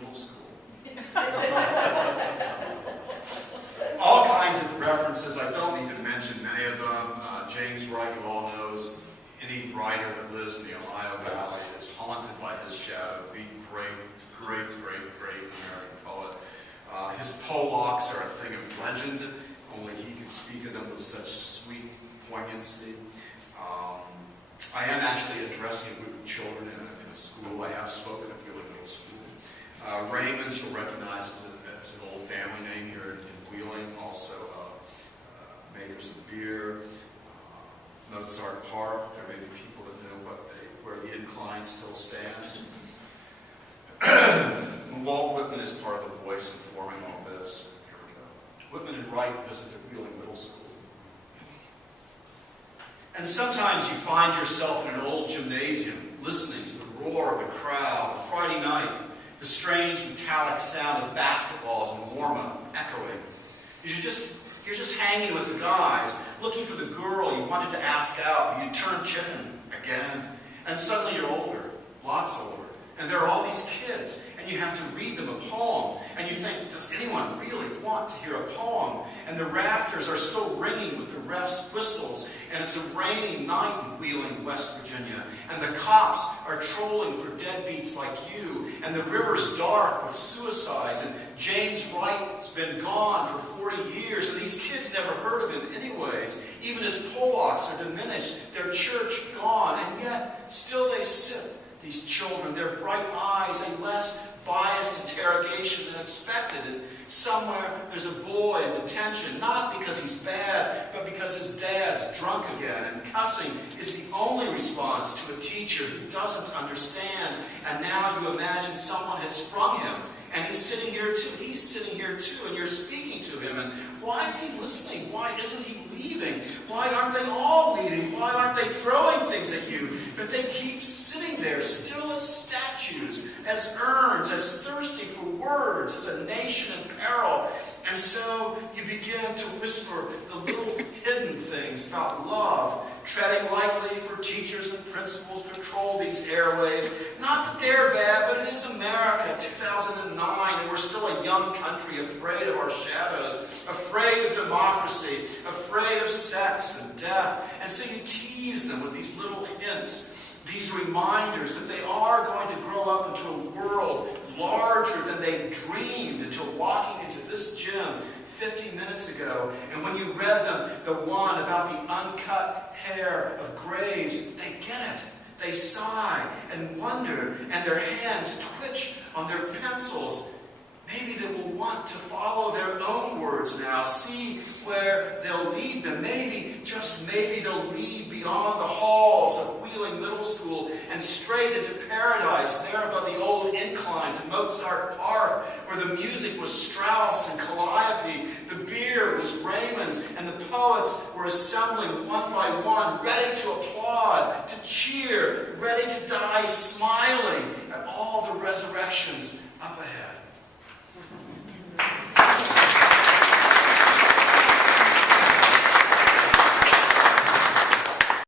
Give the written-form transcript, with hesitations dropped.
Middle School. All kinds of references. I don't need to mention many of them. James Wright, you all know, any writer that lives in the Ohio Valley is haunted by his shadow. The great American poet. His Polacks are a thing of legend. Only he can speak of them with such sweet poignancy. I am actually addressing a group of children in a school. I have spoken at Wheeling Middle School. Raymond, you'll recognize as an old family name here in Wheeling. Also, makers of beer. Mozart Park. There may be people that know where the incline still stands. Walt Whitman is part of the voice informing all this. Here we go. Whitman and Wright visited Wheeling Middle School. And sometimes you find yourself in an old gymnasium, listening to the roar of the crowd. Friday night, the strange metallic sound of basketballs and warm-up echoing. You're just hanging with the guys, looking for the girl you wanted to ask out, but you turn chicken again. And suddenly you're older, lots older. And there are all these kids, and you have to read them a poem. And you think, does anyone really want to hear a poem? And the rafters are still ringing with the refs' whistles. And it's a rainy night in Wheeling, West Virginia. And the cops are trolling for deadbeats like you. And the river's dark with suicides. And James Wright's been gone for 40 years. And these kids never heard of him anyways. Even his Polacks are diminished. Their church gone. And yet, still they sit. These children, their bright eyes, a less biased interrogation than expected. And somewhere there's a boy in detention, not because he's bad, but because his dad's drunk again. And cussing is the only response to a teacher who doesn't understand. And now you imagine someone has sprung him. And he's sitting here too. He's sitting here too. And you're speaking to him. And why is he listening? Why isn't he leaving? Why aren't they all leaving? Why aren't they throwing things at you? But they keep sitting there, still as statues, as urns, as thirsty for words, as a nation in peril. And so you begin to whisper the little hidden things about love, treading lightly for teachers and principals patrol these airwaves. Not that they're bad, but it is America, 2009, and we're still a young country afraid of our shadows, afraid of democracy, afraid of sex and death. And so you tease them with these little hints, these reminders that they are going to grow up into a world larger than they dreamed until walking into this gym 50 minutes ago. And when you read them, the one about the uncut hair of graves, they get it. They sigh and wonder, and their hands twitch on their pencils. Maybe they will want to follow their own words now, see where they'll lead them. Maybe, just maybe, they'll lead beyond the halls of Wheeling Middle School and straight into paradise, there above the old incline to Mozart Park, where the music was Strauss and Calliope, the beer was Raymond's, and the poets were assembling one by one, ready to applaud, to cheer, ready to die smiling at all the resurrections up ahead.